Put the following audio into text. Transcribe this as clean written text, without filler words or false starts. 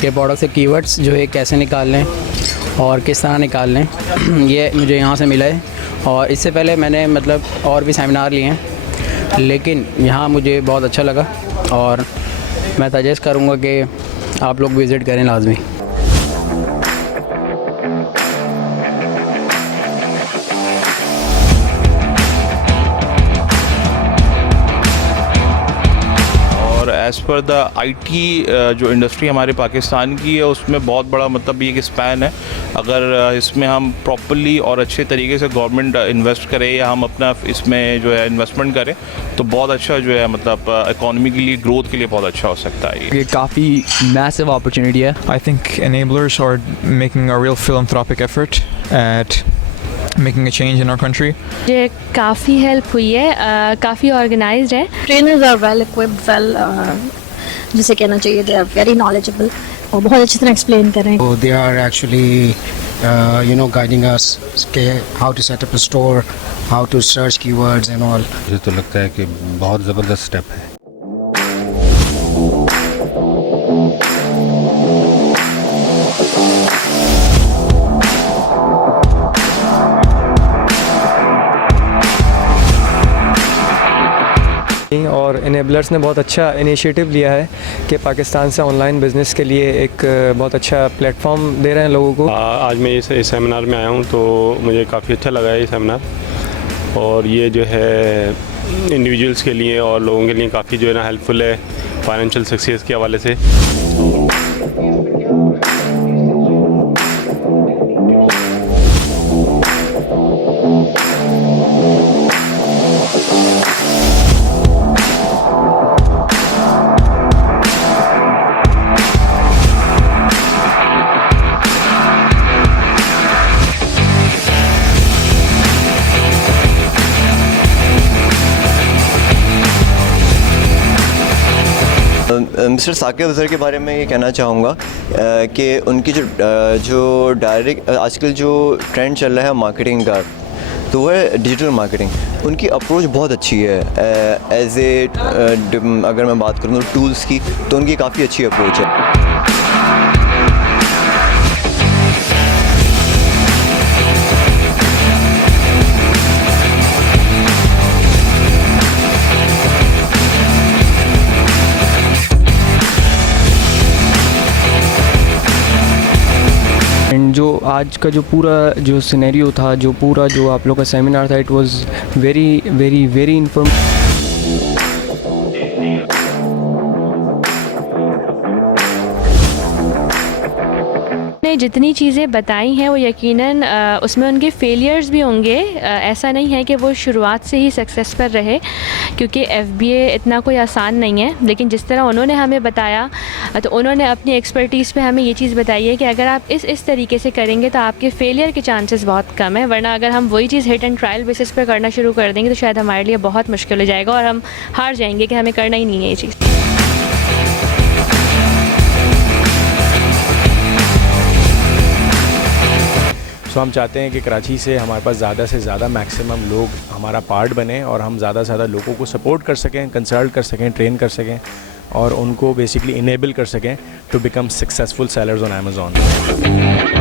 कि प्रोडक्ट से कीवर्ड्स जो है कैसे निकाल लें और किस तरह निकाल लें ये मुझे यहाँ से मिला है। और इससे पहले मैंने मतलब और भी सेमिनार लिए हैं, लेकिन यहाँ मुझे बहुत अच्छा लगा और मैं सजेस्ट करूँगा कि आप लोग विज़िट करें लाजमी। एज़ पर द आईटी जो इंडस्ट्री हमारे पाकिस्तान की है उसमें बहुत बड़ा मतलब ये एक स्पैन है। अगर इसमें हम प्रॉपर्ली और अच्छे तरीके से गवर्नमेंट इन्वेस्ट करे या हम अपना इसमें जो है इन्वेस्टमेंट करें तो बहुत अच्छा जो है मतलब इकॉनमी के लिए ग्रोथ के लिए बहुत अच्छा हो सकता है। ये काफ़ी मैसिव अपॉर्चुनिटी है। I think enablers are making a real philanthropic effort at making a change in our country. मुझे काफ़ी हेल्प हुई है, काफ़ी ऑर्गेनाइज्ड है। Trainers are well equipped, well जिसे कहना चाहिए दे आर वेरी नॉलेजेबल और बहुत अच्छी तरह एक्सप्लेन कर रहे हैं। So they are actually guiding us how to set up a store, how to search keywords and all. मुझे तो लगता है कि बहुत ज़बरदस्त स्टेप है। और इनेबलर्स ने बहुत अच्छा इनिशिएटिव लिया है कि पाकिस्तान से ऑनलाइन बिज़नेस के लिए एक बहुत अच्छा प्लेटफॉर्म दे रहे हैं लोगों को। आज मैं इस सेमिनार में आया हूँ तो मुझे काफ़ी अच्छा लगा है ये सेमिनार, और ये जो है इंडिविजुअल्स के लिए और लोगों के लिए काफ़ी जो है ना हेल्पफुल है फाइनेंशियल सक्सेस के हवाले से। मिस्टर साकिब सर के बारे में ये कहना चाहूँगा कि उनकी जो डायरेक्ट आजकल जो ट्रेंड चल रहा है मार्केटिंग का, तो वह है डिजिटल मार्केटिंग। उनकी अप्रोच बहुत अच्छी है। एज ए अगर मैं बात करूँ तो टूल्स की, तो उनकी काफ़ी अच्छी अप्रोच है। एंड जो आज का जो पूरा जो सिनेरियो था, जो पूरा जो आप लोग का सेमिनार था, it was very very very informative. ने जितनी चीज़ें बताई हैं वो यकीनन उसमें उनके फेलियर्स भी होंगे। ऐसा नहीं है कि वो शुरुआत से ही सक्सेस पर रहे, क्योंकि FBA इतना कोई आसान नहीं है। लेकिन जिस तरह उन्होंने हमें बताया, तो उन्होंने अपनी एक्सपर्टीज़ पे हमें ये चीज़ बताई है कि अगर आप इस तरीके से करेंगे तो आपके फेलियर के चांसेस बहुत कम है। वरना अगर हम वही चीज़ हिट एंड ट्रायल बेसिस पर करना शुरू कर देंगे तो शायद हमारे लिए बहुत मुश्किल हो जाएगा और हम हार जाएंगे कि हमें करना ही नहीं है ये चीज़। सो हम चाहते हैं कि कराची से हमारे पास ज़्यादा से ज़्यादा मैक्सिमम लोग हमारा पार्ट बने और हम ज़्यादा से ज़्यादा लोगों को सपोर्ट कर सकें, कंसल्ट कर सकें, ट्रेन कर सकें और उनको बेसिकली इनेबल कर सकें to become successful sellers on Amazon.